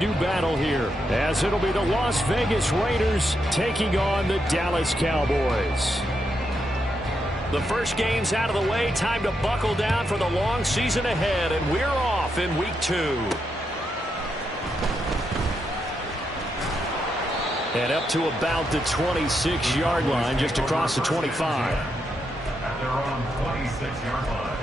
New battle here, as it'll be the Las Vegas Raiders taking on the Dallas Cowboys. The first game's out of the way. Time to buckle down for the long season ahead, and we're off in week 2. And up to about the 26-yard line, just across the 25. At their own 26-yard line.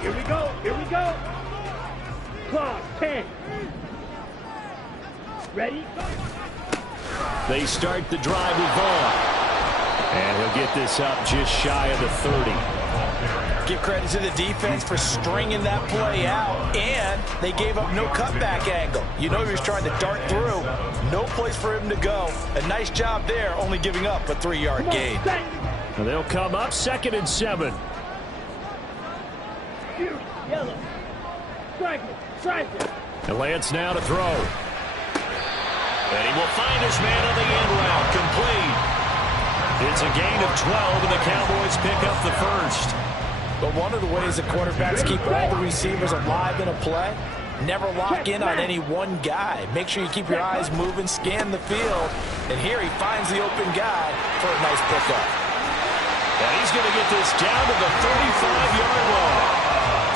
Here we go. Here we go. Clock 10. Ready? They start the drive with Vaughn. And he'll get this up just shy of the 30. Give credit to the defense for stringing that play out, and they gave up no cutback angle. You know he was trying to dart through. No place for him to go. A nice job there, only giving up a 3-yard gain. And they'll come up 2nd and 7. Yellow. Strike it. Strike it. And Lance now to throw. And he will find his man on the end route. Complete. It's a gain of 12, and the Cowboys pick up the first. But one of the ways the quarterbacks keep all the receivers alive in a play, never lock in on any one guy. Make sure you keep your eyes moving, scan the field. And here he finds the open guy for a nice pickup. And he's going to get this down to the 35-yard line.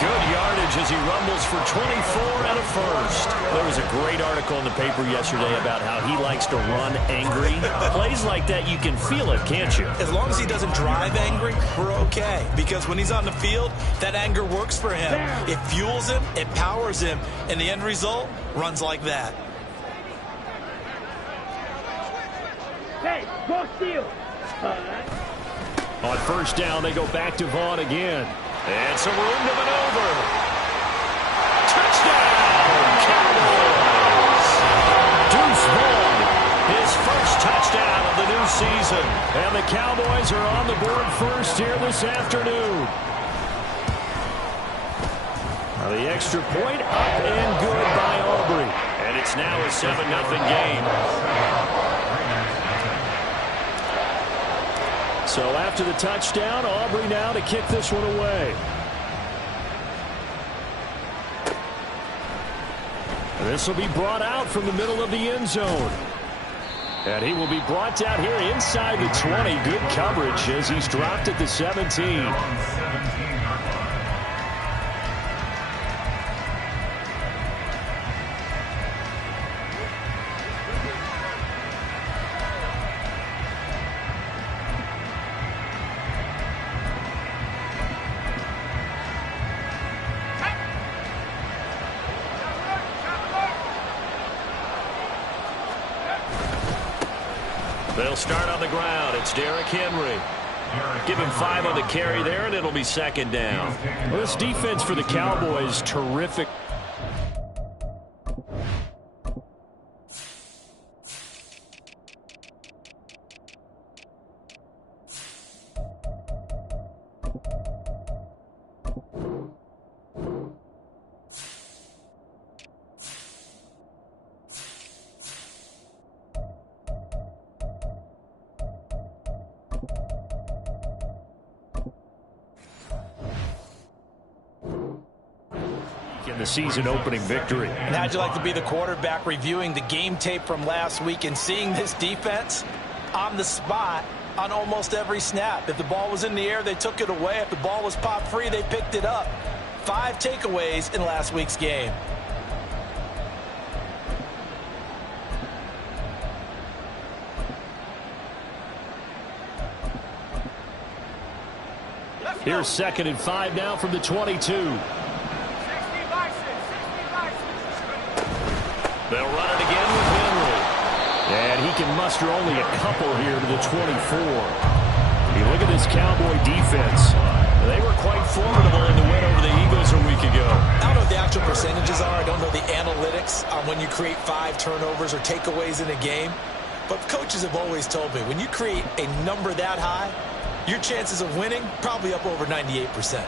Good yardage as he rumbles for 24 and a first. There was a great article in the paper yesterday about how he likes to run angry. Plays like that, you can feel it, can't you? As long as he doesn't drive angry, we're okay. Because when he's on the field, that anger works for him. It fuels him, it powers him, and the end result runs like that. Hey, go steal. On first down, they go back to Vaughn again. And some room to maneuver. Touchdown, Cowboys! Deuce Vaughn, his first touchdown of the new season. And the Cowboys are on the board first here this afternoon. Now the extra point up and good by Aubrey. And it's now a 7-0 game. So after the touchdown, Aubrey now to kick this one away. And this will be brought out from the middle of the end zone. And he will be brought down here inside the 20. Good coverage as he's dropped at the 17. They'll start on the ground. It's Derrick Henry. Give him 5 on the carry there, and it'll be 2nd down. Well, this defense for the Cowboys, terrific. In the season-opening victory. And how'd you like to be the quarterback reviewing the game tape from last week and seeing this defense on the spot on almost every snap? If the ball was in the air, they took it away. If the ball was popped free, they picked it up. 5 takeaways in last week's game. Here's 2nd and 5 now from the 22. They'll run it again with Henry. And he can muster only a couple here to the 24. You look at this Cowboy defense. They were quite formidable in the win over the Eagles a week ago. I don't know what the actual percentages are. I don't know the analytics on when you create 5 turnovers or takeaways in a game. But coaches have always told me, when you create a number that high, your chances of winning probably up over 98%.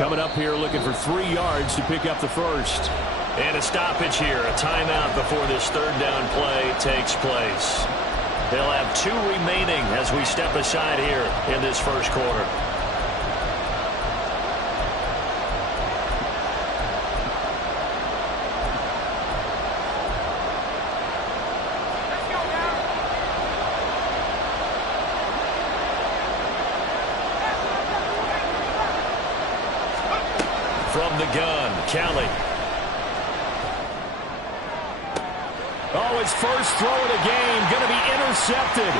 Coming up here looking for 3 yards to pick up the first. And a stoppage here, a timeout before this third down play takes place. They'll have 2 remaining as we step aside here in this first quarter. From the gun, Kelly. Oh, his first throw of the game going to be intercepted.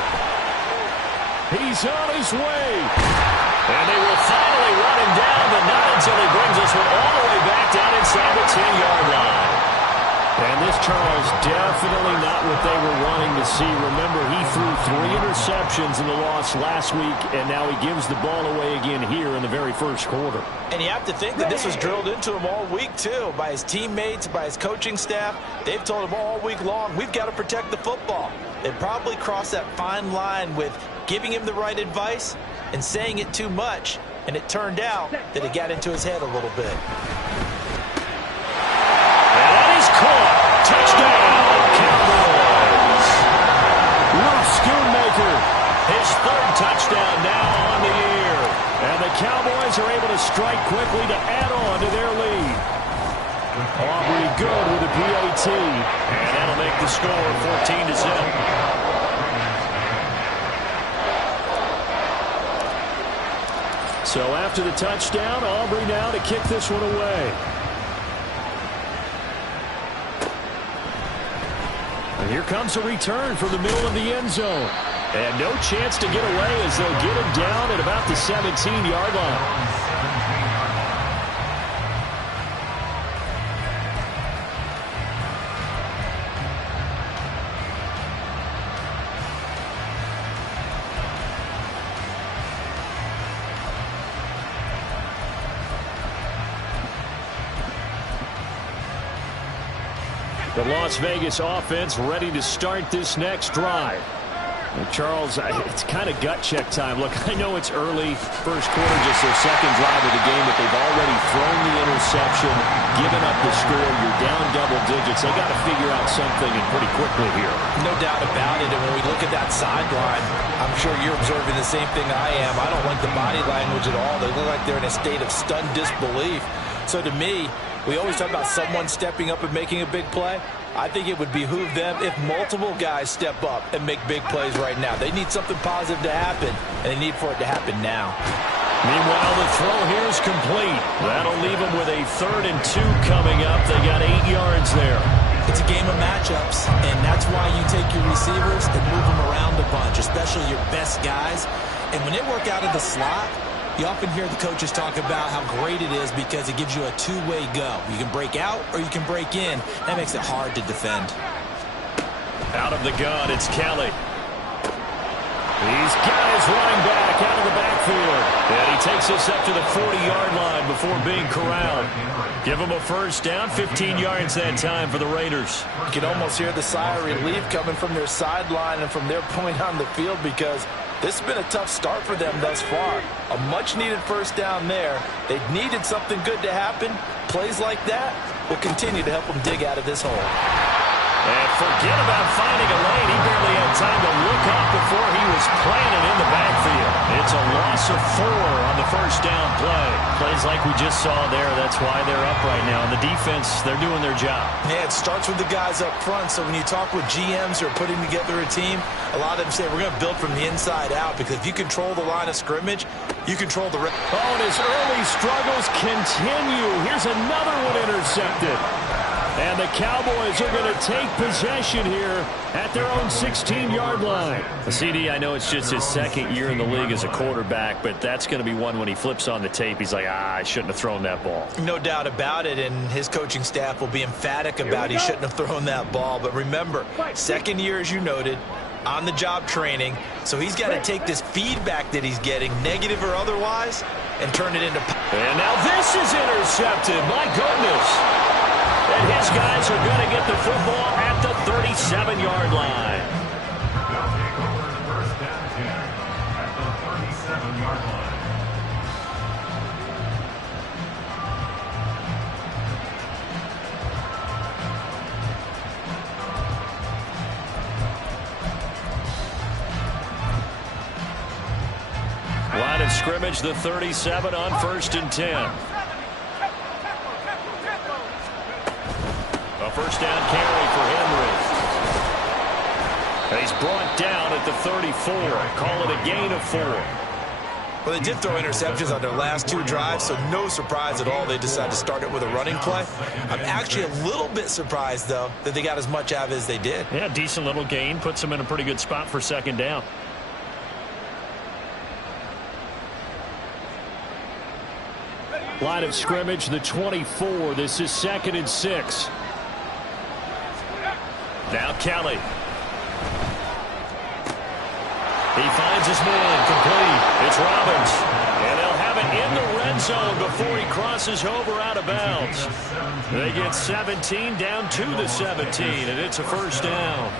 He's on his way. And they will finally run him down, but not until he brings us one all the way back down inside the 10-yard line. And this, Charles, definitely not what they were wanting to see. Remember, he threw 3 interceptions in the loss last week, and now he gives the ball away again here in the very first quarter. And you have to think that this was drilled into him all week, too, by his teammates, by his coaching staff. They've told him all week long, we've got to protect the football. They probably crossed that fine line with giving him the right advice and saying it too much, and it turned out that it got into his head a little bit. Caught. Touchdown, Cowboys. Luke Schoonmaker, his 3rd touchdown now on the year. And the Cowboys are able to strike quickly to add on to their lead. Aubrey good with the PAT. And that'll make the score 14-0. So after the touchdown, Aubrey now to kick this one away. And here comes a return from the middle of the end zone. And no chance to get away as they'll get him down at about the 17-yard line. The Las Vegas offense ready to start this next drive. And Charles, it's kind of gut check time. Look, I know it's early, first quarter, just their second drive of the game, but they've already thrown the interception, given up the score. You're down double digits. They got to figure out something and pretty quickly here. No doubt about it. And when we look at that sideline, I'm sure you're observing the same thing I am. I don't like the body language at all. They look like they're in a state of stunned disbelief. So to me, we always talk about someone stepping up and making a big play. I think it would behoove them if multiple guys step up and make big plays right now. They need something positive to happen, and they need for it to happen now. Meanwhile, the throw here is complete. That'll leave them with a 3rd and 2 coming up. They got 8 yards there. It's a game of matchups, and that's why you take your receivers and move them around a bunch, especially your best guys. And when they work out of the slot, you often hear the coaches talk about how great it is because it gives you a 2-way go. You can break out or you can break in. That makes it hard to defend. Out of the gun, it's Kelly. He's got his running back out of the backfield. And he takes us up to the 40-yard line before being corralled. Give him a first down, 15 yards that time for the Raiders. You can almost hear the sigh of relief coming from their sideline and from their point on the field because this has been a tough start for them thus far. A much-needed first down there. They needed something good to happen. Plays like that will continue to help them dig out of this hole. And forget about finding a lane. He barely had time to look up before he was planted in the backfield. It's a loss of 4 on the first down play. Plays like we just saw there. That's why they're up right now. And the defense, they're doing their job. Yeah, it starts with the guys up front. So when you talk with GMs who are putting together a team, a lot of them say we're going to build from the inside out because if you control the line of scrimmage, you control the rest. Oh, and his early struggles continue. Here's another one intercepted. And the Cowboys are going to take possession here at their own 16-yard line. CD, I know it's just his 2nd year in the league as a quarterback, but that's going to be one when he flips on the tape. He's like, I shouldn't have thrown that ball. No doubt about it, and his coaching staff will be emphatic about he shouldn't have thrown that ball. But remember, 2nd year, as you noted, on-the-job training. So he's got to take this feedback that he's getting, negative or otherwise, and turn it into... And now this is intercepted. My goodness. And his guys are going to get the football at the 37-yard line. They'll take over first down here at the 37-yard line. of scrimmage, the 37 on 1st and 10. A first down carry for Henry. And he's brought down at the 34. Call it a gain of 4. Well, they did throw interceptions on their last 2 drives, so no surprise at all they decided to start it with a running play. I'm actually a little bit surprised, though, that they got as much out of it as they did. Yeah, decent little gain. Puts them in a pretty good spot for 2nd down. Line of scrimmage, the 24. This is 2nd and 6. Now Kelly. He finds his man, complete. It's Robbins. And they'll have it in the red zone before he crosses over out of bounds. They get 17 down to the 17, and it's a first down.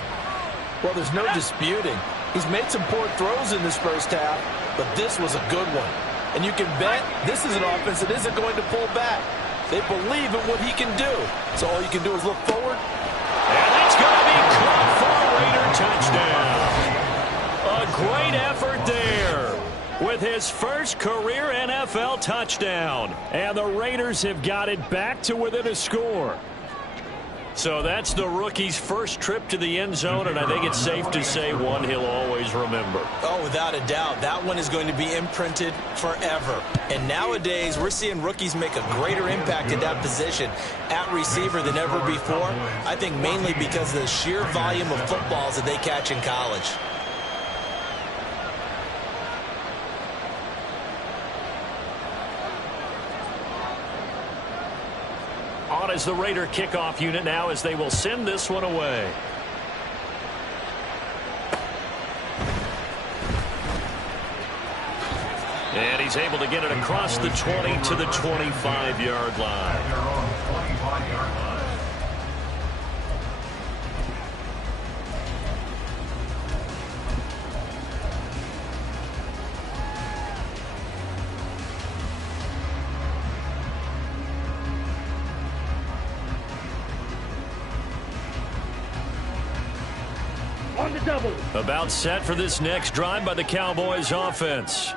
Well, there's no disputing. He's made some poor throws in this first half, but this was a good one. And you can bet this is an offense that isn't going to pull back. They believe in what he can do. So all you can do is look forward. And that's going to be caught for a Raider touchdown. A great effort there with his first career NFL touchdown. And the Raiders have got it back to within a score. So that's the rookie's first trip to the end zone, and I think it's safe to say one he'll always remember. Oh, without a doubt. That one is going to be imprinted forever. And nowadays, we're seeing rookies make a greater impact at that position at receiver than ever before. I think mainly because of the sheer volume of footballs that they catch in college. On as the Raider kickoff unit now as they will send this one away. And he's able to get it across the 20 to the 25-yard line. Their own 25-yard line. On the double. About set for this next drive by the Cowboys offense.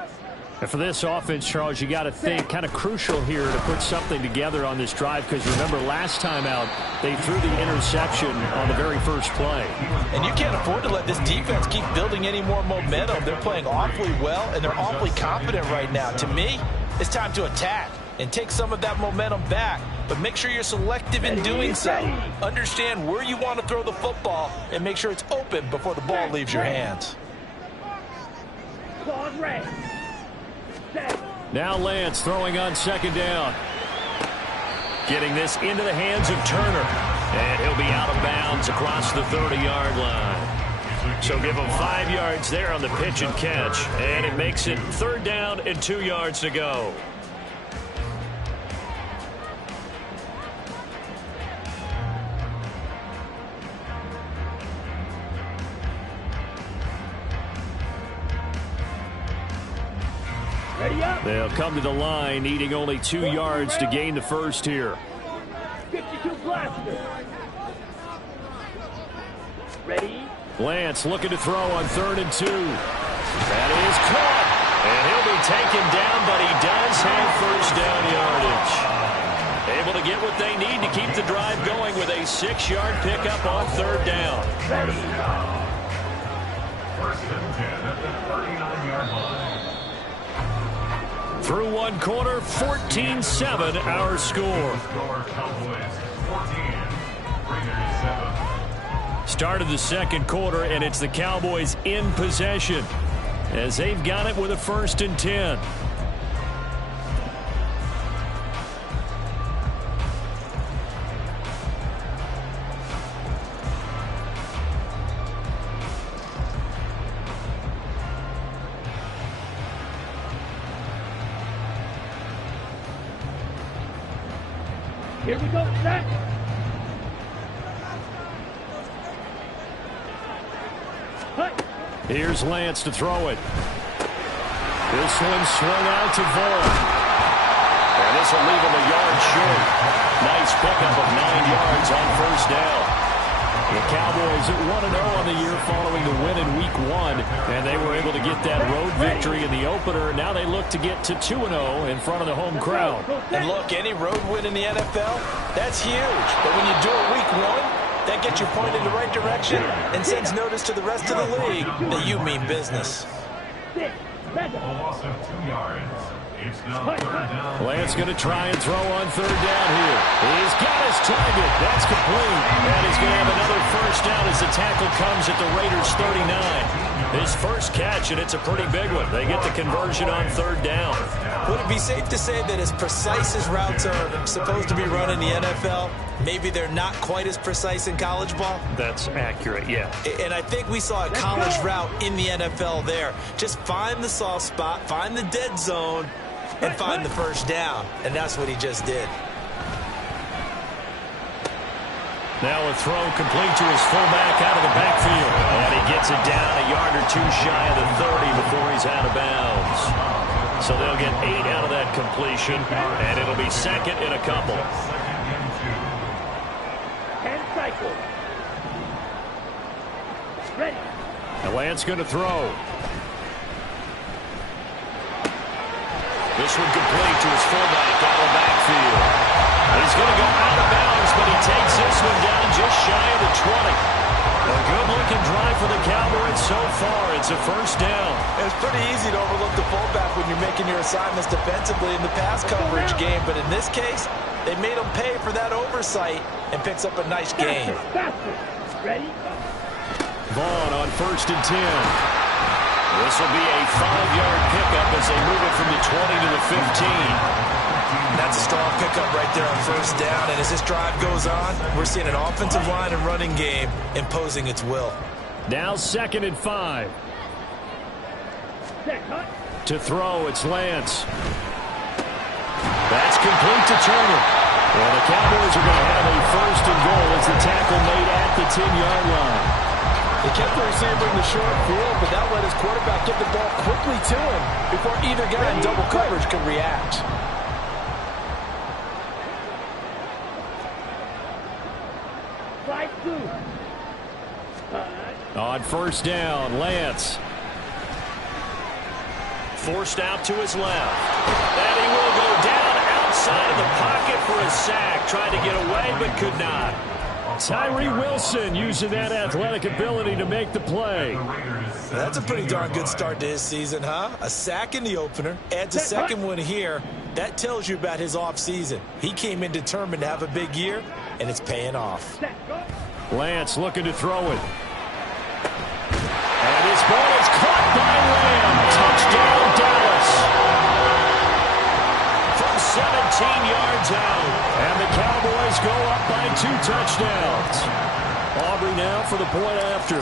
And for this offense, Charles, you got to think kind of crucial here to put something together on this drive, because remember last time out they threw the interception on the very first play. And you can't afford to let this defense keep building any more momentum. They're playing awfully well, and they're awfully confident right now. To me, it's time to attack and take some of that momentum back, but make sure you're selective in doing so. Understand where you want to throw the football and make sure it's open before the ball leaves your hands. Claws red. Now Lance throwing on 2nd down. Getting this into the hands of Turner. And he'll be out of bounds across the 30-yard line. So give him 5 yards there on the pitch and catch. And it makes it 3rd down and 2 yards to go. They'll come to the line, needing only 2 yards to gain the first here. 52 blaster. Ready? Lance looking to throw on 3rd and 2. That is caught. And he'll be taken down, but he does have first down yardage. Able to get what they need to keep the drive going with a 6-yard pickup on 3rd down. Ready? First and 10 at the 39-yard line. Through one quarter, 14-7 our score. Cowboys 14, Raiders 7. Started the second quarter, and it's the Cowboys in possession as they've got it with a 1st and 10. Here we go, set. Here's Lance to throw it. This one swung out to Vaughn. And this will leave him a yard short. Nice pickup of 9 yards on 1st down. The Cowboys at 1-0 on the year following the win in Week 1, and they were able to get that road victory in the opener. Now they look to get to 2-0 in front of the home crowd. And look, any road win in the NFL, that's huge. But when you do it Week 1, that gets you pointed in the right direction and sends notice to the rest of the league that you mean business. A loss of 2 yards. It's now 3rd down. Lance going to try and throw on 3rd down here. He's got his target. That's complete. And he's going to have another first down as the tackle comes at the Raiders' 39. His first catch, and it's a pretty big one. They get the conversion on 3rd down. Would it be safe to say that as precise as routes are supposed to be run in the NFL, maybe they're not quite as precise in college ball? That's accurate, yeah. And I think we saw a college route in the NFL there. Just find the soft spot, find the dead zone, and find the first down. And that's what he just did. Now a throw complete to his fullback out of the backfield. And he gets it down a yard or two shy of the 30 before he's out of bounds. So they'll get 8 out of that completion, and it'll be 2nd and a couple. 10 cycles. Ready. And Lance going to throw. This one complete to his fullback out of the backfield. He's going to go out of bounds, but he takes this one down just shy of the 20. A good-looking drive for the Cowboys so far. It's a first down. It's pretty easy to overlook the fullback when you're making your assignments defensively in the pass coverage game, but in this case, they made him pay for that oversight and picks up a nice gain. Faster. Ready? Vaughn on 1st and 10. This will be a 5-yard pickup as they move it from the 20 to the 15. That's a strong pickup right there on 1st down, and as this drive goes on, we're seeing an offensive line and running game imposing its will. Now 2nd and 5. Set, cut. To throw, it's Lance. That's complete to Turner. Well, the Cowboys are going to have a 1st and goal as the tackle made at the 10-yard line. They kept the receiver in the short field, but that let his quarterback get the ball quickly to him before either guy in double coverage could react. Slide through. On 1st down, Lance. Forced out to his left. And he will go down outside of the pocket for a sack. Tried to get away, but could not. Tyree Wilson using that athletic ability to make the play. That's a pretty darn good start to his season, huh? A sack in the opener, adds a second one here. That tells you about his offseason. He came in determined to have a big year, and it's paying off. Lance looking to throw it. And his ball is caught by Lamb. Touchdown, Dallas. From 17 yards out. And the Cowboys go up by 2 touchdowns. Aubrey now for the point after.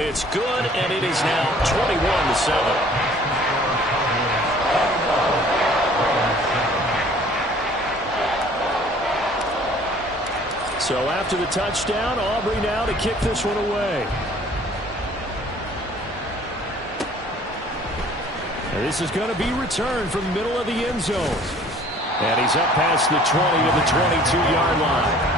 It's good, and it is now 21-7. So after the touchdown, Aubrey now to kick this one away. And this is going to be returned from the middle of the end zone. And he's up past the 20 to the 22-yard line.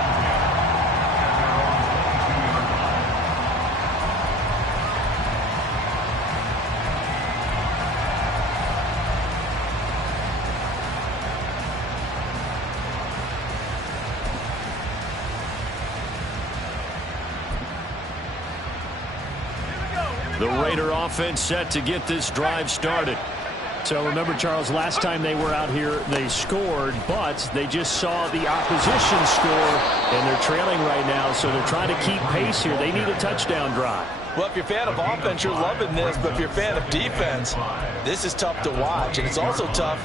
The Raider offense set to get this drive started. So remember, Charles, last time they were out here, they scored, but they just saw the opposition score, and they're trailing right now, so they're trying to keep pace here. They need a touchdown drive. Well, if you're a fan of offense, you're loving this, but if you're a fan of defense, this is tough to watch, and it's also tough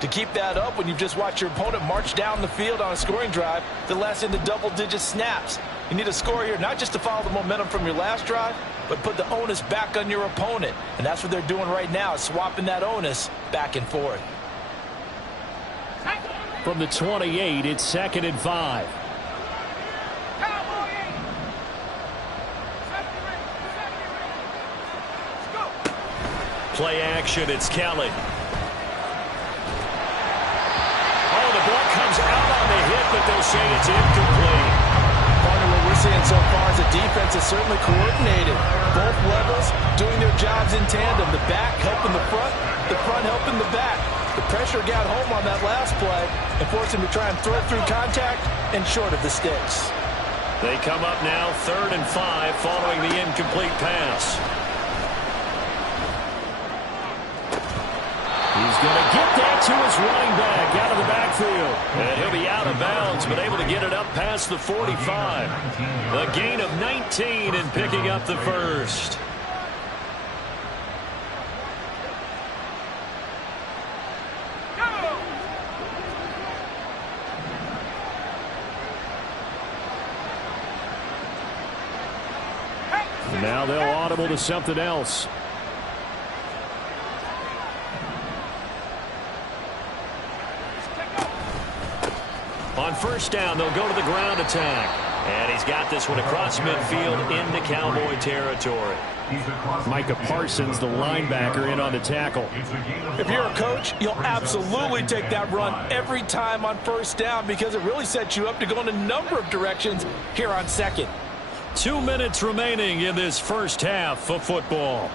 to keep that up when you've just watched your opponent march down the field on a scoring drive that lasts into double-digit snaps. You need a score here, not just to follow the momentum from your last drive, but put the onus back on your opponent. And that's what they're doing right now, swapping that onus back and forth. From the 28, it's 2nd and 5. Play action, it's Kelly. Oh, the ball comes out on the hit, but they'll say it's incomplete. seeing so far is the defense is certainly coordinated. Both levels doing their jobs in tandem. The back helping the front helping the back. The pressure got home on that last play and forced him to try and throw through contact and short of the sticks. They come up now 3rd and 5 following the incomplete pass. He's going to get that to his running back out of the backfield. And he'll be out of bounds, but able to get it up past the 45. A gain of 19 and picking up the first. Now they'll audible to something else. On first down, they'll go to the ground attack. And he's got this one across midfield into Cowboy territory. Micah Parsons, the linebacker, in on the tackle. If you're a coach, you'll absolutely take that run every time on first down because it really sets you up to go in a number of directions here on second. 2 minutes remaining in this first half of football.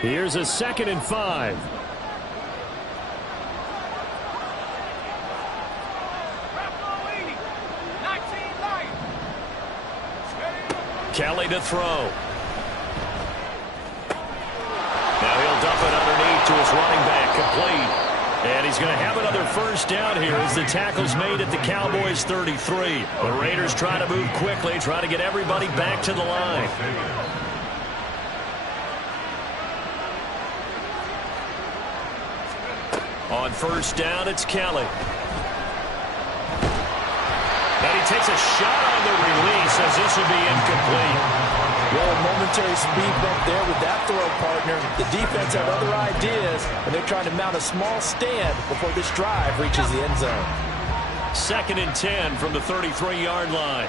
Here's a 2nd and 5. Kelly to throw. Now he'll dump it underneath to his running back, complete. And he's going to have another first down here as the tackle's made at the Cowboys' 33. The Raiders try to move quickly, try to get everybody back to the line. On first down, it's Kelly. And he takes a shot on the release as this will be incomplete. Well, a momentary speed bump there with that throw, partner. The defense had other ideas, and they're trying to mount a small stand before this drive reaches the end zone. 2nd and 10 from the 33-yard line.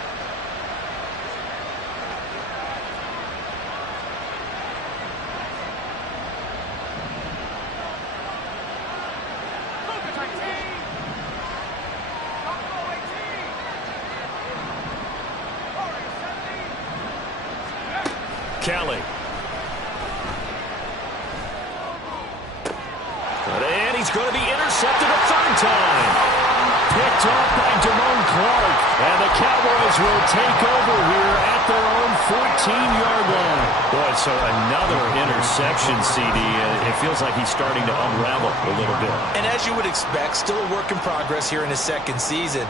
Kelly. And he's going to be intercepted a 3rd time. Picked off by Damone Clark. And the Cowboys will take over here at their own 14-yard line. Boy, so another interception, CD. It feels like he's starting to unravel a little bit. And as you would expect, still a work in progress here in his 2nd season.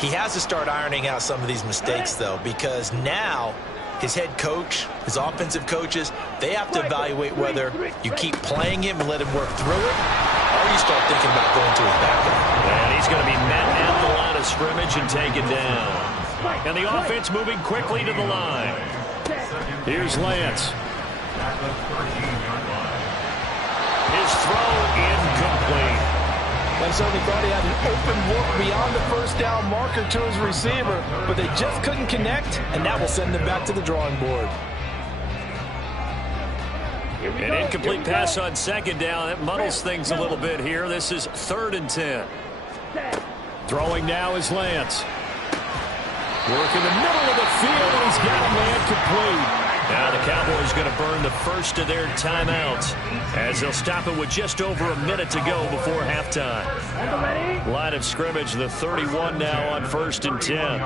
He has to start ironing out some of these mistakes, though, because now his head coach, his offensive coaches, they have to evaluate whether you keep playing him and let him work through it, or you start thinking about going to his backup. And he's going to be met at the line of scrimmage and taken down. And the offense moving quickly to the line. Here's Lance. His throw incomplete. They certainly thought he had an open look beyond the first down marker to his receiver, but they just couldn't connect, and that will send them back to the drawing board. An incomplete pass on 2nd down. That muddles things a little bit here. This is 3rd and 10. Throwing now is Lance. Work in the middle of the field, and he's got a man complete. Now the Cowboys going to burn the first of their timeouts as they'll stop it with just over a minute to go before halftime. Line of scrimmage, the 31 now on 1st and 10.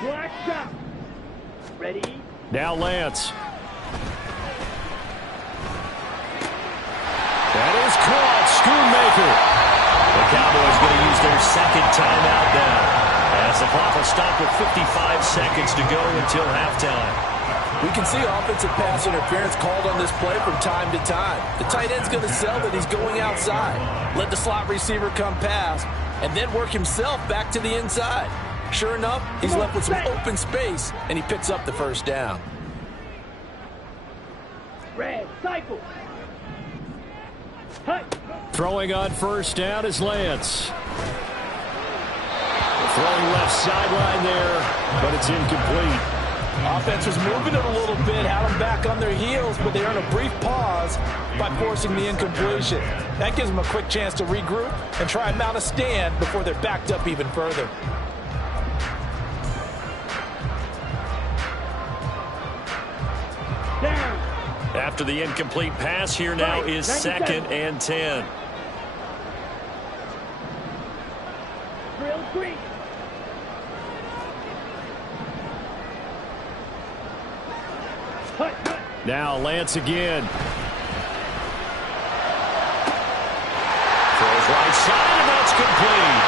Black shot. Ready? Now Lance. That is caught. Schoonmaker. The Cowboys going to use their 2nd timeout now as the clock will stop with 55 seconds to go until halftime. We can see offensive pass interference called on this play from time to time. The tight end's going to sell that he's going outside. Let the slot receiver come past and then work himself back to the inside. Sure enough, he's left with some open space, and he picks up the first down. Red, cycle. Hey. Throwing on first down is Lance. Throwing left sideline there, but it's incomplete. Offense was moving it a little bit, had them back on their heels, but they earned a brief pause by forcing the incompletion. That gives them a quick chance to regroup and try and mount a stand before they're backed up even further. After the incomplete pass, here now is 2nd and 10. Drill 3. Now Lance again. Throws right side, and that's complete.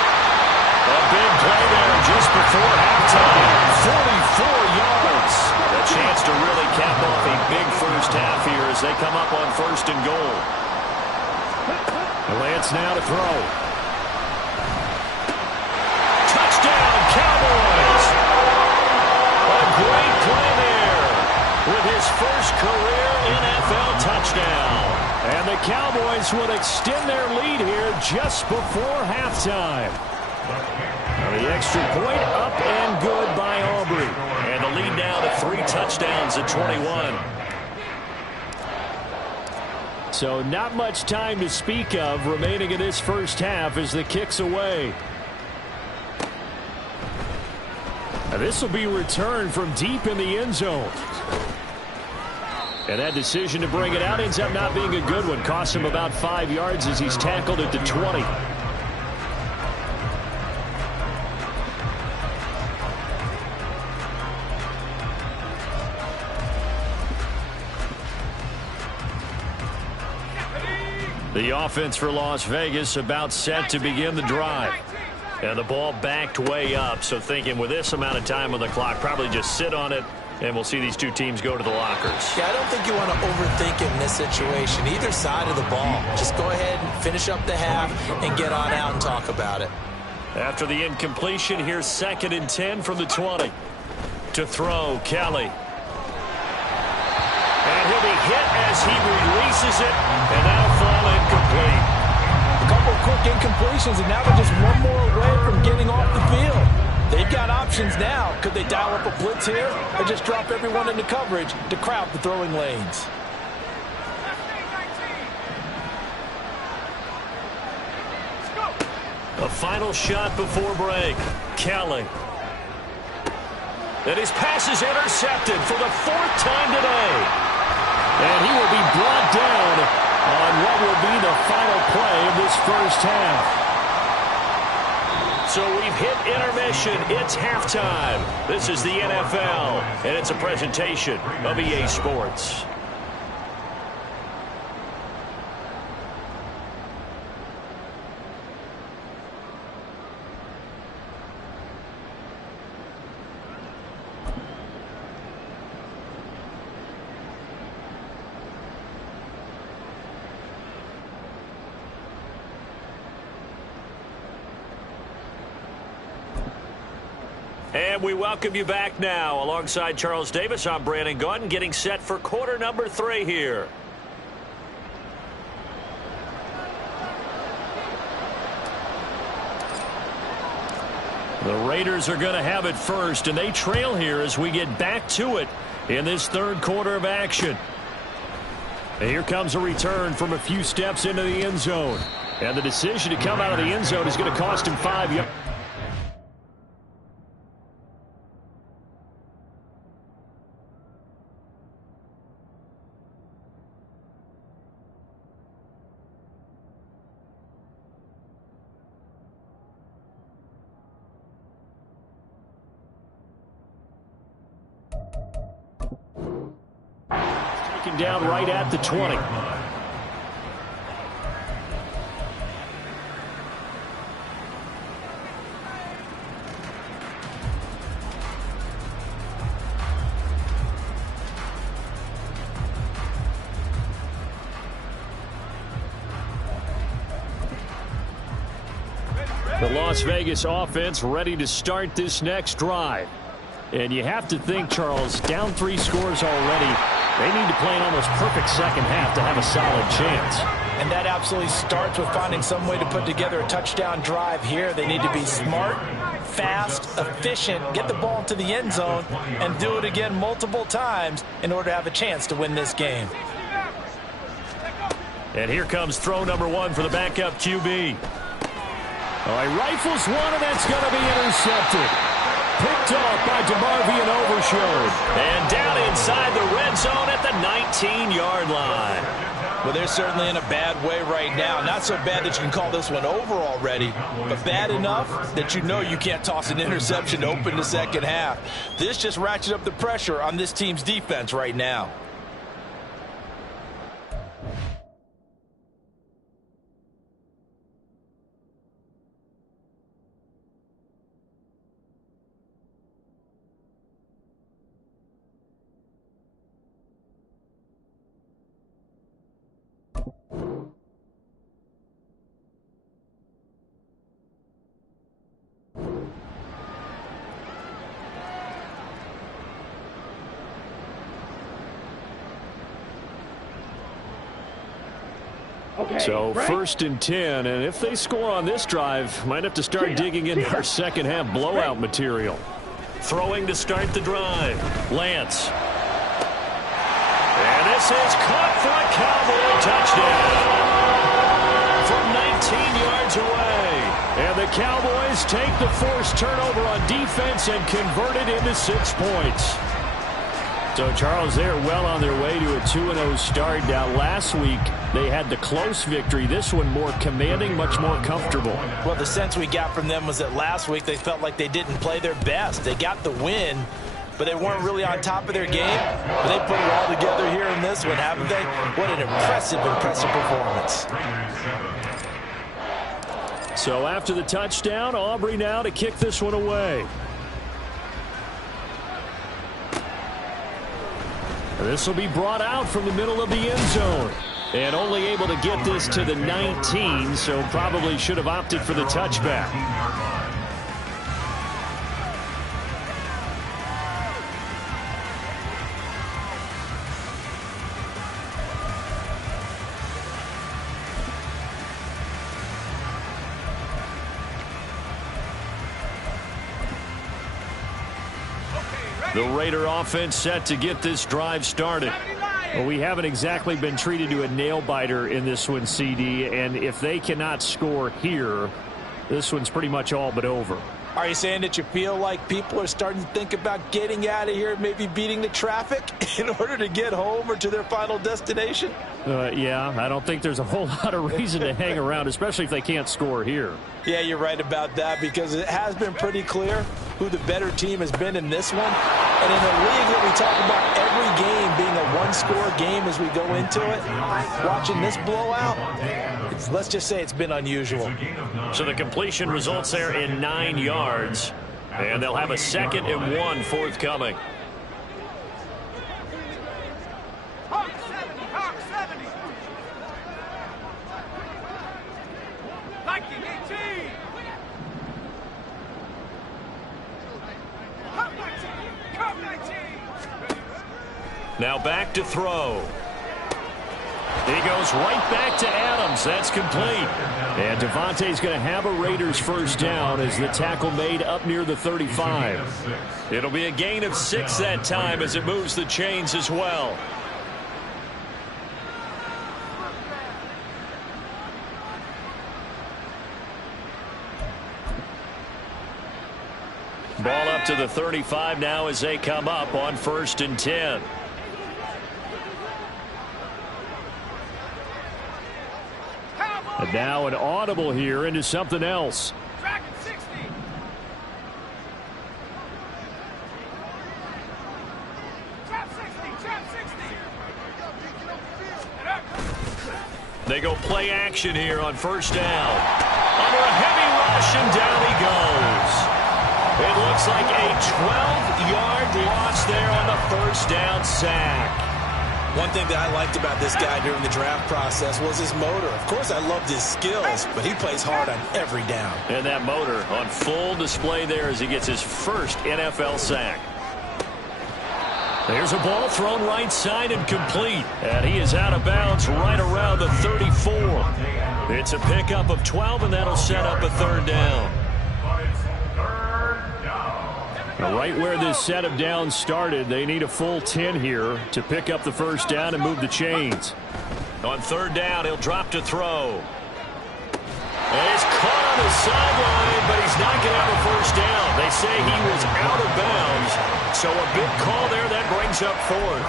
A big play there just before halftime. 44 yards. A chance to really cap off a big first half here as they come up on 1st and goal. Lance now to throw. Touchdown, Cowboys. A great play there with his first career NFL touchdown. And the Cowboys would extend their lead here just before halftime. The extra point up and good by Aubrey. And the lead now to 3 touchdowns at 21. So not much time to speak of remaining in this first half as the kick's away. Now this will be returned from deep in the end zone. And that decision to bring it out ends up not being a good one. Costs him about 5 yards as he's tackled at the 20. The offense for Las Vegas about set to begin the drive. And the ball backed way up, so thinking with this amount of time on the clock, probably just sit on it, and we'll see these two teams go to the lockers. Yeah, I don't think you want to overthink it in this situation. Either side of the ball. Just go ahead and finish up the half and get on out and talk about it. After the incompletion, here's 2nd and 10 from the 20. To throw, Kelly. And he'll be hit as he releases it, and that'll fall incomplete. A couple quick incompletions, and now they're just one more away from getting off the field. They've got options now. Could they dial up a blitz here or just drop everyone into coverage to crowd the throwing lanes? A final shot before break. Kelly. And his pass is intercepted for the 4th time today. And he will be brought down on what will be the final play of this first half. So we've hit intermission. It's halftime. This is the NFL, and it's a presentation of EA Sports. And we welcome you back now. Alongside Charles Davis, I'm Brandon Gaudin, getting set for quarter number 3 here. The Raiders are going to have it first, and they trail here as we get back to it in this 3rd quarter of action. And here comes a return from a few steps into the end zone. And the decision to come out of the end zone is going to cost him 5 yards. Down right at the 20. The Las Vegas offense ready to start this next drive. And you have to think, Charles, down 3 scores already. They need to play an almost perfect second half to have a solid chance. And that absolutely starts with finding some way to put together a touchdown drive here. They need to be smart, fast, efficient, get the ball into the end zone, and do it again multiple times in order to have a chance to win this game. And here comes throw number 1 for the backup QB. Oh, he rifles one, and that's going to be intercepted. Picked off by DeMarvion Overshown. And down inside the red zone at the 19-yard line. Well, they're certainly in a bad way right now. Not so bad that you can call this one over already, but bad enough that you know you can't toss an interception to open the second half. This just ratchets up the pressure on this team's defense right now. Okay, So right? 1st and 10, and if they score on this drive, might have to start digging into our second half blowout material. Throwing to start the drive. Lance. And this is caught for a Cowboy touchdown from 19 yards away. And the Cowboys take the forced turnover on defense and convert it into 6 points. So, Charles, they're well on their way to a 2-0 start. Now, last week, they had the close victory. This one more commanding, much more comfortable. Well, the sense we got from them was that last week they felt like they didn't play their best. They got the win, but they weren't really on top of their game. But they put it all together here in this one, haven't they? What an impressive performance. So, after the touchdown, Aubrey now to kick this one away. This will be brought out from the middle of the end zone. And only able to get this to the 19, so probably should have opted for the touchback. The Raider offense set to get this drive started. Well, we haven't exactly been treated to a nail-biter in this one, CD, and if they cannot score here, this one's pretty much all but over. Are you saying that you feel like people are starting to think about getting out of here, maybe beating the traffic in order to get home or to their final destination? Yeah, I don't think there's a whole lot of reason to hang around, especially if they can't score here. Yeah, you're right about that, because it has been pretty clear who the better team has been in this one. And in a league that we talk about every game being a one-score game as we go into it, watching this blowout, let's just say it's been unusual. So the completion results there in 9 yards, and they'll have a 2nd and 1 forthcoming. Hawk 70, Hawk 70. Viking 18. Hawk 19, Hawk 19. Now back to throw. He goes right back to Adams. That's complete. And Devontae's going to have a Raiders first down as the tackle made up near the 35. It'll be a gain of 6 that time as it moves the chains as well. Ball up to the 35 now as they come up on 1st and 10. And now an audible here into something else. Dragon 60. Trap 60, trap 60. They go play action here on 1st down. Under a heavy rush, and down he goes. It looks like a 12-yard loss there on the 1st down sack. One thing that I liked about this guy during the draft process was his motor. Of course, I loved his skills, but he plays hard on every down. And that motor on full display there as he gets his first NFL sack. There's a ball thrown right side and complete. And he is out of bounds right around the 34. It's a pickup of 12, and that'll set up a third down. Right where this set of downs started, they need a full 10 here to pick up the first down and move the chains. On third down, he'll drop to throw. And he's caught on the sideline, but he's not going to have a first down. They say he was out of bounds, so a big call there. That brings up fourth.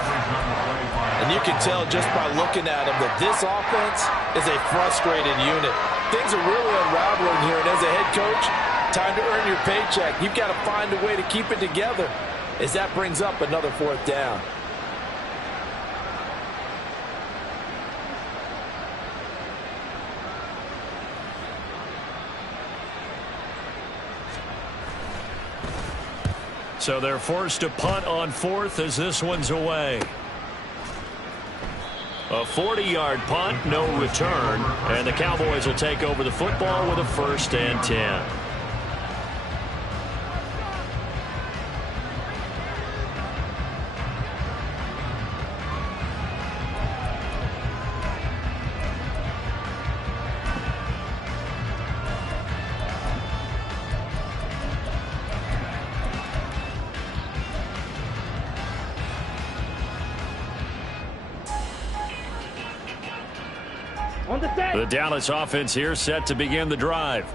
And you can tell just by looking at him that this offense is a frustrated unit. Things are really unraveling here, and as a head coach, time to earn your paycheck. You've got to find a way to keep it together as that brings up another fourth down. So they're forced to punt on fourth as this one's away. A 40-yard punt, no return, and the Cowboys will take over the football with a 1st and 10. The Dallas offense here set to begin the drive.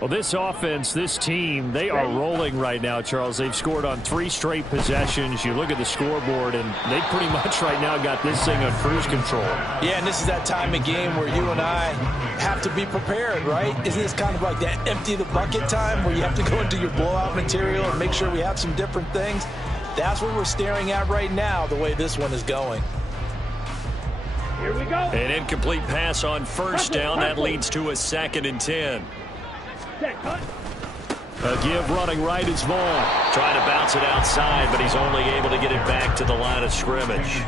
Well, this offense, this team, they are rolling right now, Charles. They've scored on 3 straight possessions. You look at the scoreboard, and they pretty much right now got this thing on cruise control. Yeah, and this is that time of game where you and I have to be prepared, right? Isn't this kind of like that empty the bucket time where you have to go into your blowout material and make sure we have some different things? That's what we're staring at right now, the way this one is going. Here we go. An incomplete pass on first down. That leads to a 2nd and 10. A give running right is Vaughn. Trying to bounce it outside, but he's only able to get it back to the line of scrimmage.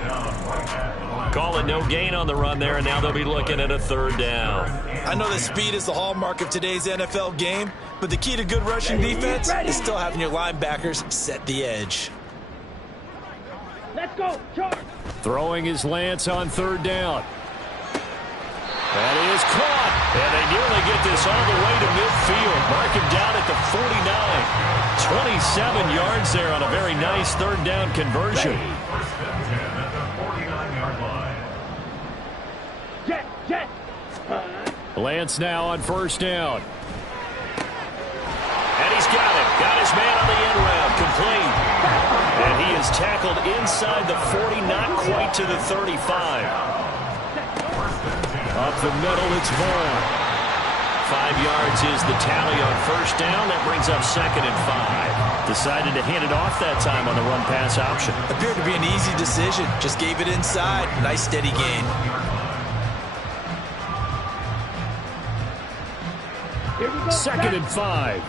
Call it no gain on the run there, and now they'll be looking at a 3rd down. I know that speed is the hallmark of today's NFL game, but the key to good rushing defense is still having your linebackers set the edge. Let's go, charge. Throwing his Lance on 3rd down. That is caught. And they nearly get this all the way to midfield. Mark him down at the 49. 27 yards there on a very nice 3rd down conversion. Jet. Lance now on 1st down. And he's got it. Got his man on the end round. Complete. And he is tackled inside the 40, not quite to the 35. Up the middle, it's Vaughn. 5 yards is the tally on 1st down. That brings up 2nd and 5. Decided to hand it off that time on the run-pass option. Appeared to be an easy decision. Just gave it inside. Nice steady gain. Here we go. 2nd and 5.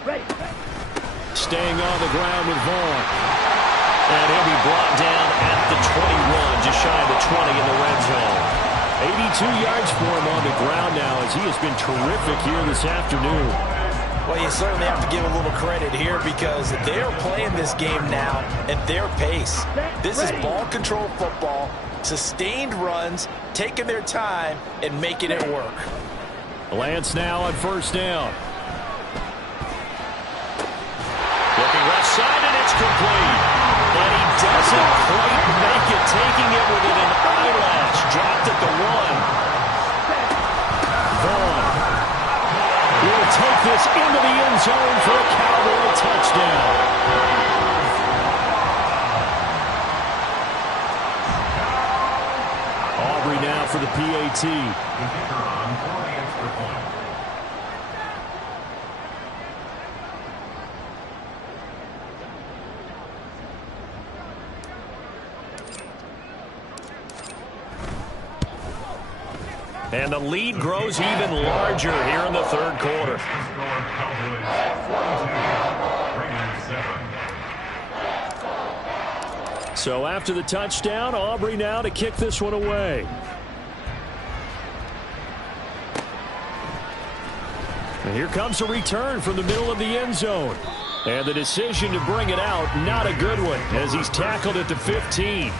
Ready. Staying on the ground with Vaughn. And he'll be brought down at the 21, just shy of the 20 in the red zone. 82 yards for him on the ground now as he has been terrific here this afternoon. Well, you certainly have to give a little credit here because they're playing this game now at their pace. This is ball control football, sustained runs, taking their time, and making it work. Lance now on 1st down. Looking left side, and it's complete. And he doesn't quite make it, taking it within an eyelash. Dropped at the 1. Vaughn will take this into the end zone for a Cowboy touchdown. Aubrey now for the PAT. And the lead grows even larger here in the 3rd quarter. So after the touchdown, Aubrey now to kick this one away. And here comes a return from the middle of the end zone. And the decision to bring it out, not a good one, as he's tackled at the 15.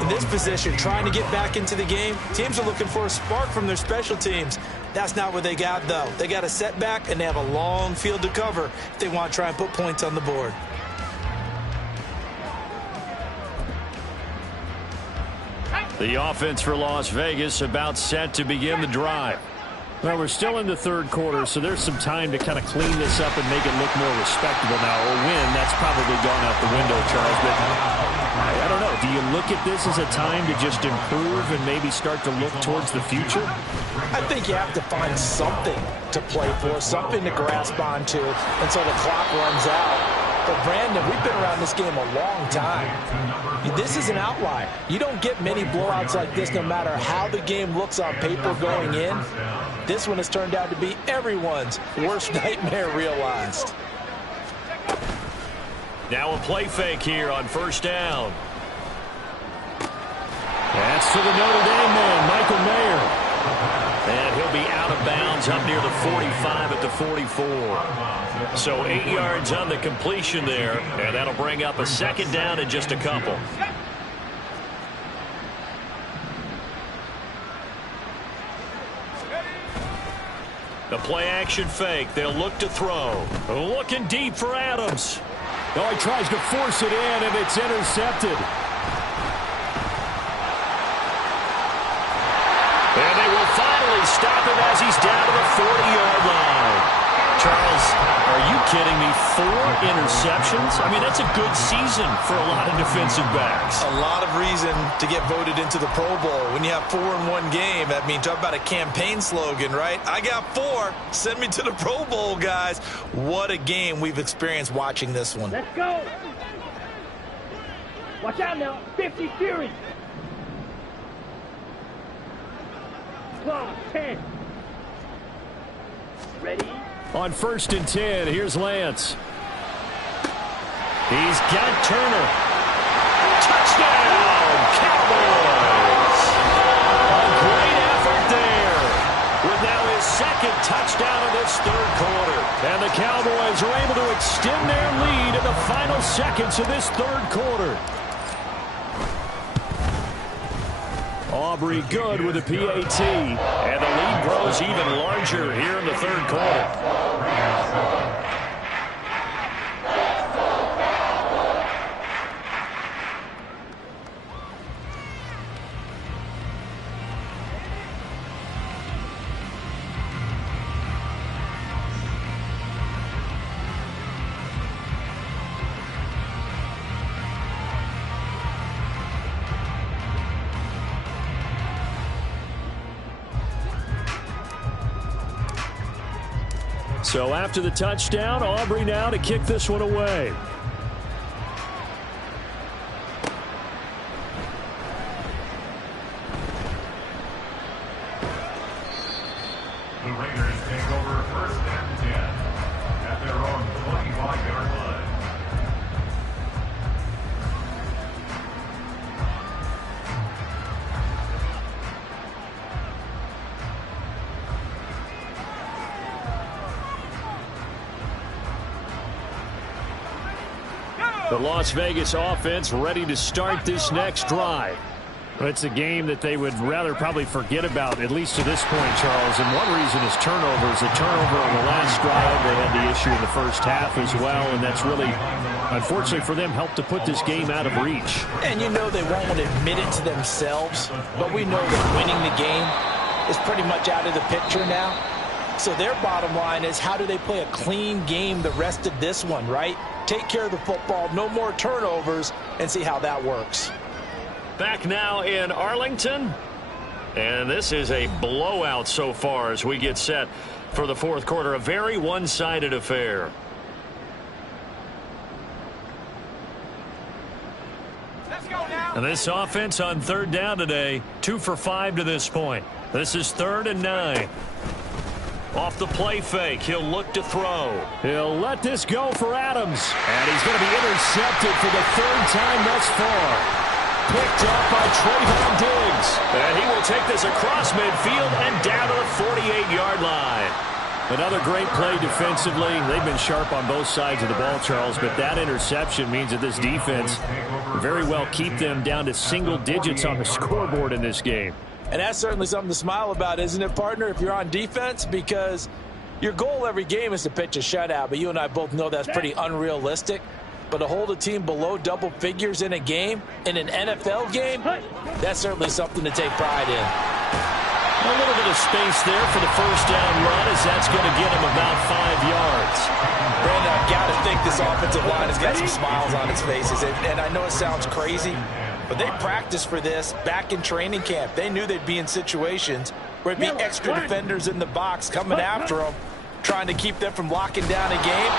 In this position, trying to get back into the game, teams are looking for a spark from their special teams. That's not what they got, though. They got a setback, and they have a long field to cover if they want to try and put points on the board. The offense for Las Vegas about set to begin the drive. Well, we're still in the third quarter, so there's some time to kind of clean this up and make it look more respectable now. A win, that's probably gone out the window, Charles. But I don't know. Do you look at this as a time to just improve and maybe start to look towards the future? I think you have to find something to play for, something to grasp onto until the clock runs out. But, Brandon, we've been around this game a long time. This is an outlier. You don't get many blowouts like this no matter how the game looks on paper going in. This one has turned out to be everyone's worst nightmare realized. Now a play fake here on first down. That's to the Notre Dame man, Michael Mayer. And he'll be out of bounds up near the 45 at the 44. So 8 yards on the completion there, and that'll bring up a second down in just a couple. The play action fake. They'll look to throw. Looking deep for Adams. Oh, he tries to force it in, and it's intercepted. And they will finally stop him as he's down to the 40-yard line. Charles, are you kidding me? 4 interceptions? I mean, that's a good season for a lot of defensive backs. A lot of reason to get voted into the Pro Bowl. When you have 4 in one game, that means talk about a campaign slogan, right? I got 4. Send me to the Pro Bowl, guys. What a game we've experienced watching this one. Let's go. Watch out now. 50 Fury. Clock 10. Ready? On 1st and 10, here's Lance. He's got Turner. Touchdown, Cowboys! A great effort there. With now his second touchdown of this third quarter. And the Cowboys are able to extend their lead in the final seconds of this third quarter. Aubrey good with a PAT. And the lead grows even larger here in the third quarter. So after the touchdown, Aubrey now to kick this one away. The Raiders take over 1st and 10 at their own 25-yard line. The Las Vegas offense ready to start this next drive. It's a game that they would rather probably forget about, at least to this point, Charles. And one reason is turnovers. A turnover on the last drive. They had the issue in the first half as well, and that's really, unfortunately for them, helped to put this game out of reach. And you know they won't admit it to themselves, but we know that winning the game is pretty much out of the picture now. So their bottom line is, how do they play a clean game the rest of this one, right? Take care of the football, no more turnovers, and see how that works. Back now in Arlington. And this is a blowout so far as we get set for the fourth quarter. A very one-sided affair. Let's go now. And this offense on 3rd down today, 2 for 5 to this point. This is 3rd and 9. Off the play fake, he'll look to throw. He'll let this go for Adams. And he's going to be intercepted for the 3rd time thus far. Picked up by Trayvon Diggs. And he will take this across midfield and down to the 48-yard line. Another great play defensively. They've been sharp on both sides of the ball, Charles, but that interception means that this defense very well keep them down to single digits on the scoreboard in this game. And that's certainly something to smile about, isn't it, partner, if you're on defense? Because your goal every game is to pitch a shutout, but you and I both know that's pretty unrealistic. But to hold a team below double figures in a game, in an NFL game, that's certainly something to take pride in. A little bit of space there for the first down run, as that's going to get him about 5 yards. Brandon, I've got to think this offensive line has got some smiles on its faces. And I know it sounds crazy, but they practiced for this back in training camp. They knew they'd be in situations where it'd be extra defenders in the box coming after them, trying to keep them from locking down a game.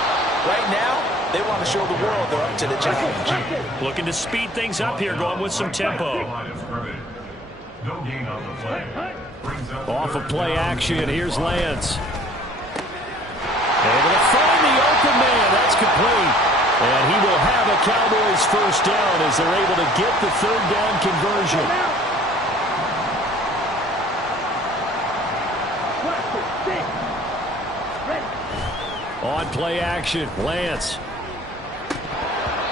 Right now, they want to show the world they're up to the challenge. Looking to speed things up here, going with some tempo. No gain on the play. Off of play action, here's Lance. Able to find the open man. That's complete. And he will have a Cowboys first down as they're able to get the third down conversion. On play action, Lance.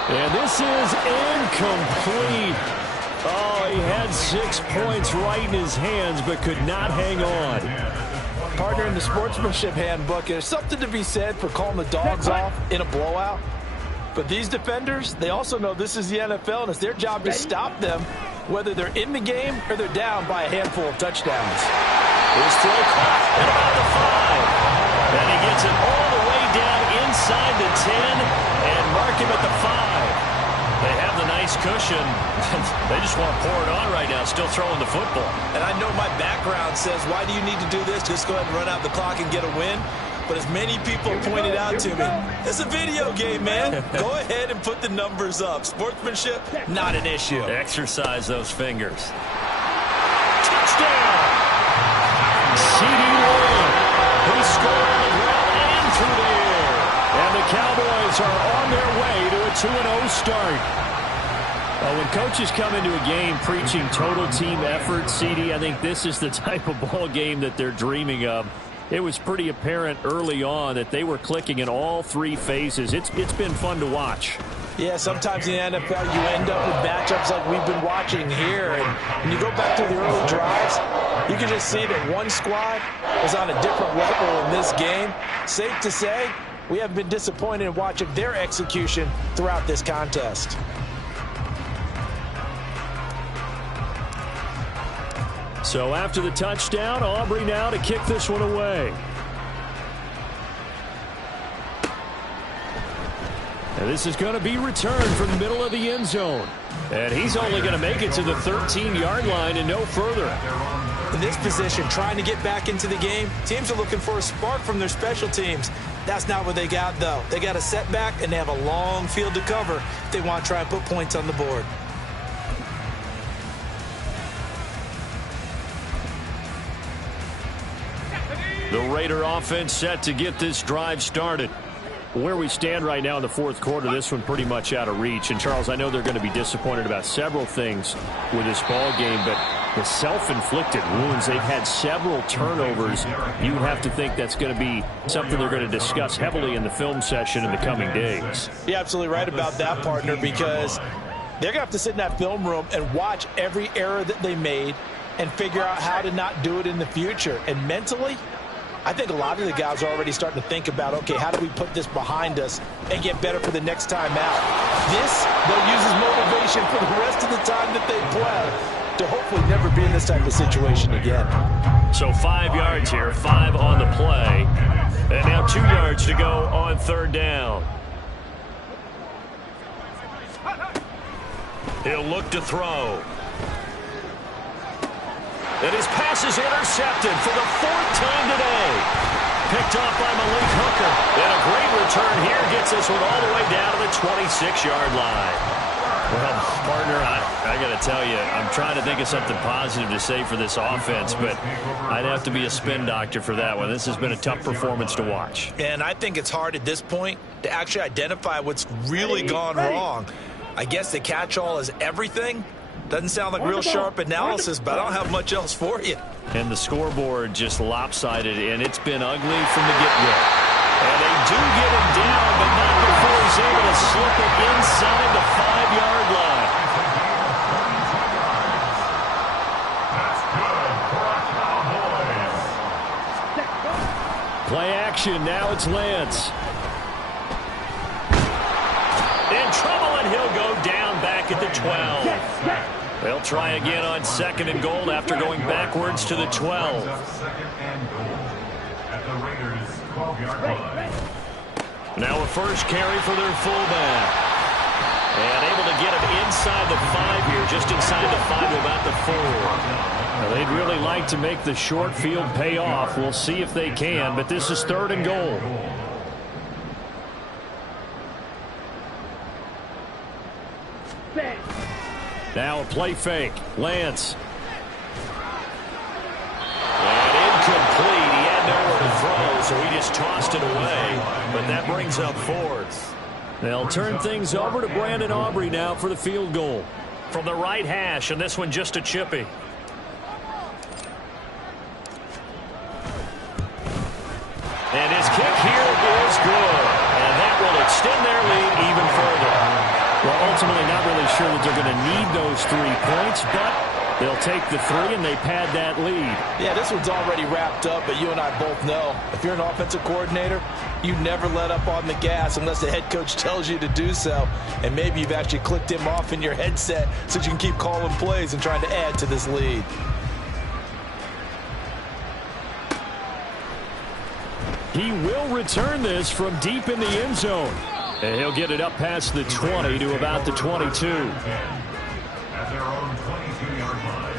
And this is incomplete. Oh, he had 6 points right in his hands, but could not hang on. Partner, in the sportsmanship handbook, there's something to be said for calling the dogs off in a blowout. But these defenders, they also know this is the NFL, and it's their job to stop them, whether they're in the game or they're down by a handful of touchdowns. His throw caught at about the 5. And he gets it all the way down inside the 10 and mark him at the 5. They have the nice cushion. They just want to pour it on right now, still throwing the football. And I know my background says, why do you need to do this? Just go ahead and run out the clock and get a win. But as many people pointed out to me, it's a video game, man. Go ahead and put the numbers up. Sportsmanship, not an issue. Exercise those fingers. Touchdown! C.D. Lamb. He scored on the ground and through the air. And the Cowboys are on their way to a 2-0 start. When coaches come into a game preaching total team effort, CD, I think this is the type of ball game that they're dreaming of. It was pretty apparent early on that they were clicking in all 3 phases. It's been fun to watch. Yeah, sometimes in the NFL you end up with matchups like we've been watching here. And when you go back to the early drives, you can just see that one squad is on a different level in this game. Safe to say, we have been disappointed in watching their execution throughout this contest. So after the touchdown, Aubrey now to kick this one away. And this is going to be returned from the middle of the end zone. And he's only going to make it to the 13-yard line and no further. In this position, trying to get back into the game, teams are looking for a spark from their special teams. That's not what they got, though. They got a setback, and they have a long field to cover if they want to try and put points on the board. The Raider offense set to get this drive started. Where we stand right now in the fourth quarter, this one pretty much out of reach. And, Charles, I know they're going to be disappointed about several things with this ball game, but the self-inflicted wounds, they've had several turnovers. You have to think that's going to be something they're going to discuss heavily in the film session in the coming days. You're absolutely right about that, partner, because they're going to have to sit in that film room and watch every error that they made and figure out how to not do it in the future. And mentally, I think a lot of the guys are already starting to think about, okay, how do we put this behind us and get better for the next time out? This, they'll use as motivation for the rest of the time that they play to hopefully never be in this type of situation again. So 5 yards here, 5 on the play. And now 2 yards to go on third down. He'll look to throw. And his pass is intercepted for the 4th time today. Picked off by Malik Hooker. And a great return here gets this one all the way down to the 26-yard line. Well, partner, I got to tell you, I'm trying to think of something positive to say for this offense, but I'd have to be a spin doctor for that one. This has been a tough performance to watch. And I think it's hard at this point to actually identify what's really gone wrong. I guess the catch-all is everything, Doesn't sound like real sharp analysis, but I don't have much else for you. And the scoreboard just lopsided, and it's been ugly from the get-go. And they do get him down, but not before he's able to slip it inside the 5-yard line. That's good for a Cowboys. Play action. Now it's Lance. In trouble, and he'll go down back at the 12. They'll try again on 2nd and goal after going backwards to the 12. Second and goal at the Raiders' 12-yard line. Now a first carry for their fullback. And able to get him inside the 5 here, just inside the 5 to about the 4. Now they'd really like to make the short field pay off. We'll see if they can, but this is 3rd and goal. Now a play fake. Lance. And incomplete. He had nowhere to throw, so he just tossed it away. But that brings up 4th. They'll turn things over to Brandon Aubrey now for the field goal. From the right hash, and this one just a chippy. And his kick here is good. And that will extend their lead even further. Well, ultimately not really sure that they're going to need those 3 points, but they'll take the 3 and they pad that lead. Yeah, this one's already wrapped up, but you and I both know if you're an offensive coordinator, you never let up on the gas unless the head coach tells you to do so. And maybe you've actually clicked him off in your headset so you can keep calling plays and trying to add to this lead. He will return this from deep in the end zone. And he'll get it up past the 20 to about the 22. At their own 22-yard line.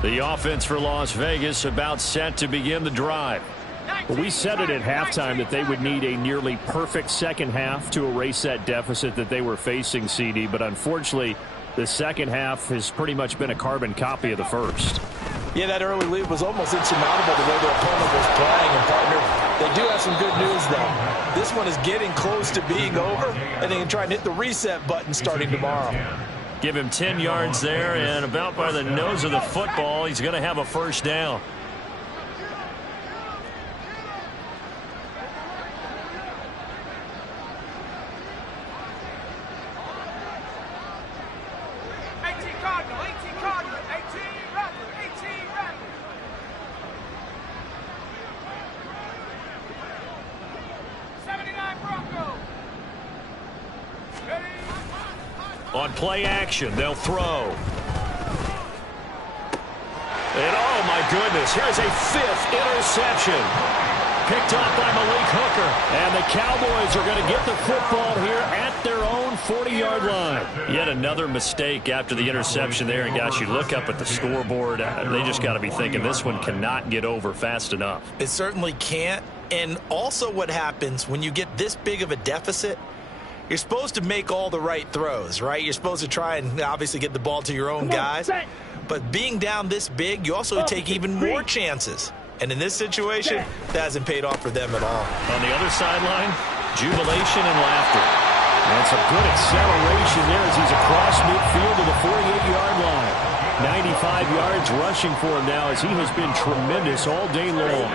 The offense for Las Vegas about set to begin the drive. We said it at halftime that they would need a nearly perfect second half to erase that deficit that they were facing, CD. But unfortunately, the second half has pretty much been a carbon copy of the first. Yeah, that early lead was almost insurmountable the way their opponent was playing. And, partner, they do have some good news, though. This one is getting close to being over, and they can try and hit the reset button starting tomorrow. Give him 10 yards there, and about by the nose of the football, he's going to have a first down. On play action, they'll throw. And oh my goodness, here's a 5th interception. Picked up by Malik Hooker. And the Cowboys are going to get the football here at their own 40-yard line. Yet another mistake after the interception there. And gosh, you look up at the scoreboard, they just got to be thinking this one cannot get over fast enough. It certainly can't. And also what happens when you get this big of a deficit, you're supposed to make all the right throws, right? You're supposed to try and obviously get the ball to your own guys. But being down this big, you also take even more chances. And in this situation, that hasn't paid off for them at all. On the other sideline, jubilation and laughter. And some good acceleration there as he's across midfield to the 48-yard line. 95 yards rushing for him now as he has been tremendous all day long.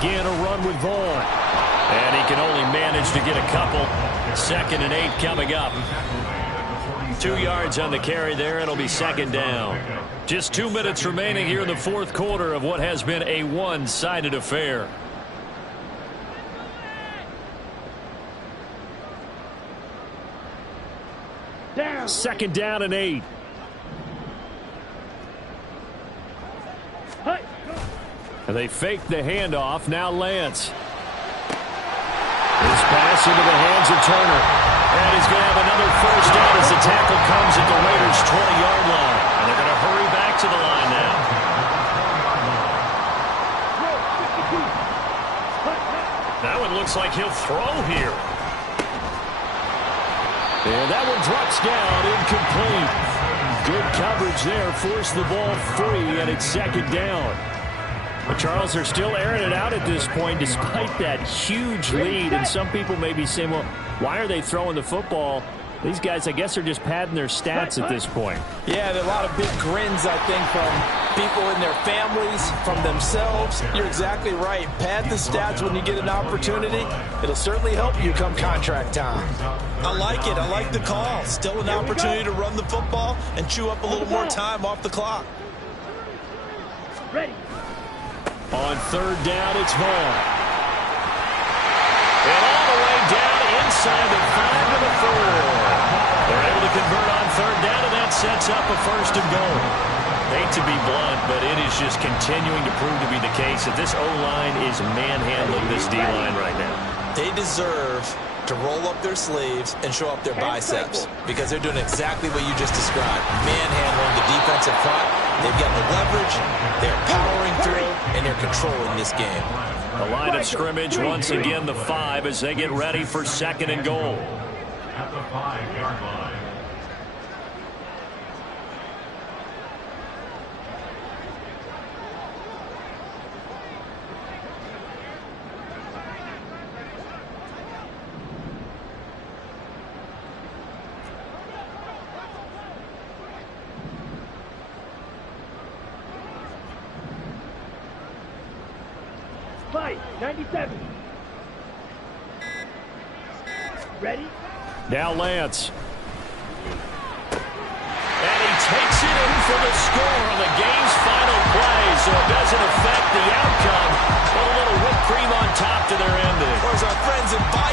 Again, a run with Vaughn. And he can only manage to get a couple. 2nd and 8 coming up. 2 yards on the carry there. It'll be 2nd down. Just 2 minutes remaining here in the 4th quarter of what has been a one-sided affair. Down. 2nd down and 8. Hey. And they fake the handoff. Now Lance. This pass into the hands of Turner. And he's going to have another first down as the tackle comes at the Raiders' 20-yard line. And they're going to hurry back to the line now. That one looks like he'll throw here. And that one drops down, incomplete. Good coverage there, forced the ball free, and it's second down. But Charles, they're still airing it out at this point despite that huge lead. And some people may be saying, well, why are they throwing the football? These guys, I guess, are just padding their stats at this point. Yeah, there are a lot of big grins, I think, from people in their families, from themselves. You're exactly right. Pad the stats when you get an opportunity. It'll certainly help you come contract time. I like it. I like the call. Still an opportunity to run the football and chew up a little more time off the clock. Ready. On third down, it's Vaughn. And all the way down inside the 5 to the 4. They're able to convert on third down, and that sets up a first and goal. Hate to be blunt, but it is just continuing to prove to be the case that this O-line is manhandling this D-line right now. They deserve to roll up their sleeves and show up their biceps because they're doing exactly what you just described. Manhandling the defensive front. They've got the leverage, they're powering through, and they're controlling this game. The line of scrimmage, once again, the 5 as they get ready for second and goal. At the 5-yard line. Fight. 97. Ready? Now Lance. And he takes it in for the score on the game's final play, so it doesn't affect the outcome, but a little whipped cream on top to their ending. Where's our friends in Bayou?